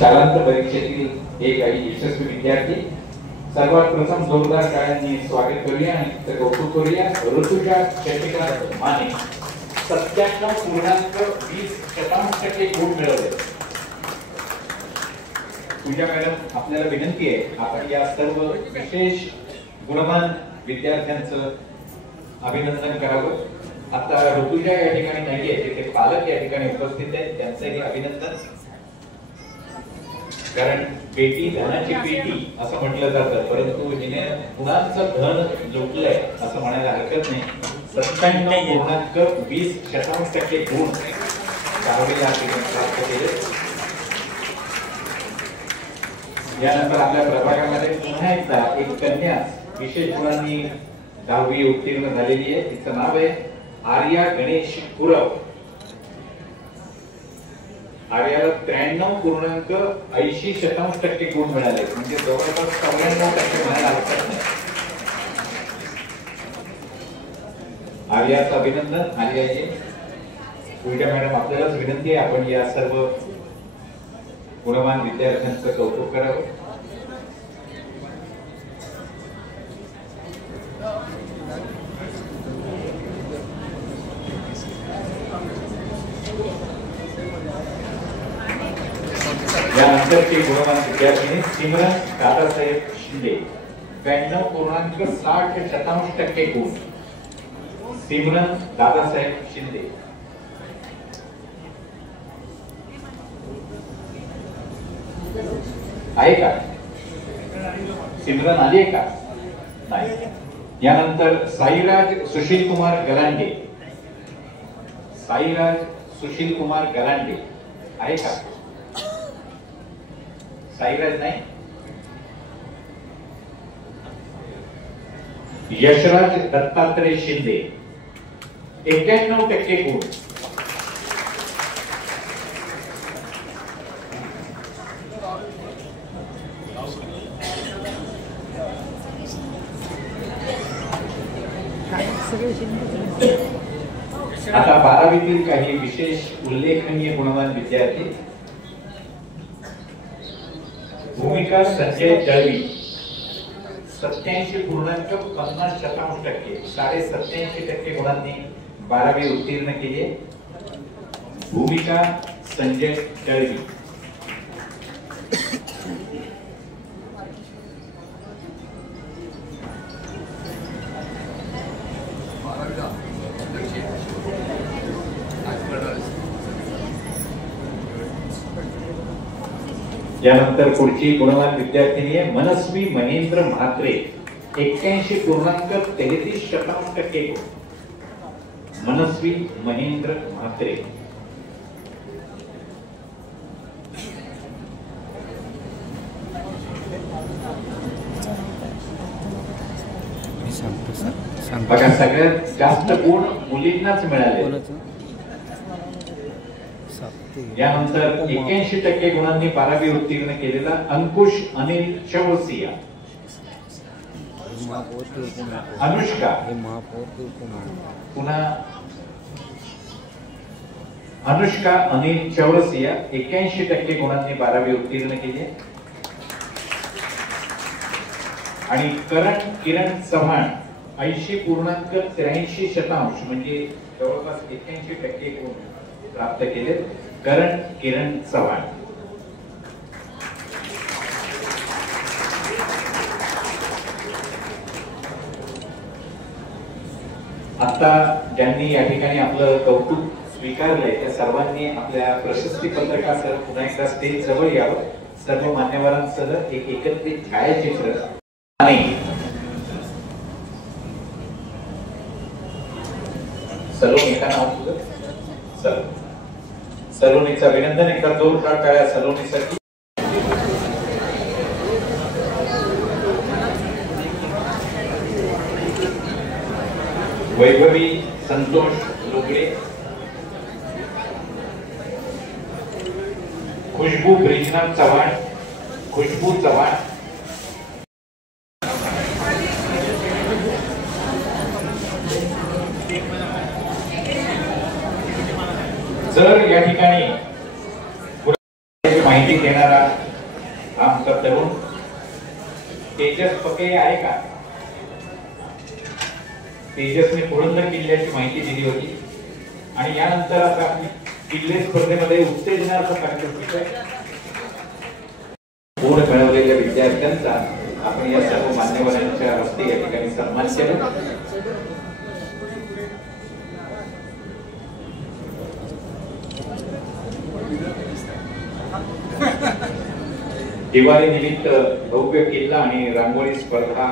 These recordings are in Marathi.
शालांत परीक्षेतील हे काही यशस्वी विद्यार्थी सर्वात प्रथम जोरदार टाळ्यांनी स्वागत करूया आणि त्याचं कौतुक करूया। ऋतुजा चंद्रकांत माने 97.20% गुण मिळवले। पूजा मॅडम आपल्याला विनंती आहे आपण या सर्व विशेष गुणवान विद्यार्थ्यांचं अभिनंदन करावं। आता ऋतुजा या ठिकाणी नाहीये, तिथे पालक या ठिकाणी उपस्थित आहेत, त्यांचंही अभिनंदन। कारण बेटी धनाची पेटी असं म्हटलं जातं, परंतु हिने गुणांचं धन लुटलंय असं म्हणायला हरकत नाही। 97.20% गुण दहावीला प्राप्त केले। यानंतर आपल्या प्रभागामध्ये पुन्हा एकदा एक कन्या विशेष गुणांनी 10वी उत्तीर्ण झालेली आहे। तिचं नाव आहे आर्या गणेश पुरव। आर्याला 93.80% गुण मिळाले, म्हणजे जवळपास 94% म्हणायला हरकत नाही। आर्याचं अभिनंदन। आर्याचे पूजा मॅडम आपल्यालाच विनंती आहे आपण या सर्व गुणवान विद्यार्थ्यांचं कौतुक करावं। यानंतरची गुणवान विद्यार्थिनी सिमरन दादासाहेब शिंदे 92.60% गुण। सिमरन दादासाहेब शिंदे आहे का? सिमरन आली आहे का? नाही। यानंतर साईराज सुशील कुमार गलांडे। साईराज सुशील कुमार गलांडे आहे का? साईराज नाही। यशराज दत्तात्रय शिंदे 91% गुण। आता 12वीतील काही विशेष उल्लेखनीय गुणवान विद्यार्थी। भूमिका संजय दळवी 87.50%, 87.5% गुणांनी 12वी उत्तीर्ण केली आहे। भूमिका संजय दळवी। यानंतर पुढची गुणवान विद्यार्थिनी आहे मनस्वी महेंद्र म्हात्रे 81.33% गुण। मनस्वी महेंद्र म्हात्रे। बघा सगळ्यात जास्त गुण मुलींनाच मिळाले। यानंतर 81% गुणांनी 12वी उत्तीर्ण केलेला अंकुश अनिल चौरसिया। अनुष्का पुन्हा अनुष्का अनिल चौरसिया 81% गुणांनी 12वी उत्तीर्ण केली। आणि करण किरण चव्हाण 80.83% म्हणजे जवळपास 81% गुण प्राप्त केले। करण किरण चव्हाण। आता ज्यांनी या ठिकाणी आपलं कौतुक स्वीकारलंय त्या सर्वांनी आपल्या प्रशस्ती पत्रकासह पुन्हा एकदा स्टेज जवळ यावं। सर्व मान्यवरांसह एक एकत्रित छायाचित्र। सलोनी का नाव तुझं? सलोनीचं अभिनंदन। एकदा जोरदार टाळ्या सलोनीसाठी। वैभवी संतोष लोगडे। खुशबू ब्रिजनाथ चव्हाण। खुशबू चव्हाण। जर या ठिकाणी माहिती देणारा आमचा तरुण तेजस पके आहे का? तेजसने पुरंदर किल्ल्याची माहिती दिली होती आणि यानंतर आता आपण किल्ले स्पर्धेमध्ये उत्तेजनाचा कार्यक्रम गुण मिळवलेल्या विद्यार्थ्यांचा आपण या सर्व मान्यवरांच्या हस्ते या ठिकाणी सन्मान केला. दिवाळी निमित्त भव्य किल्ला आणि रांगोळी स्पर्धा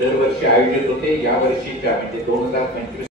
दरवर्षी आयोजित होते. या वर्षीच्या म्हणजे 2025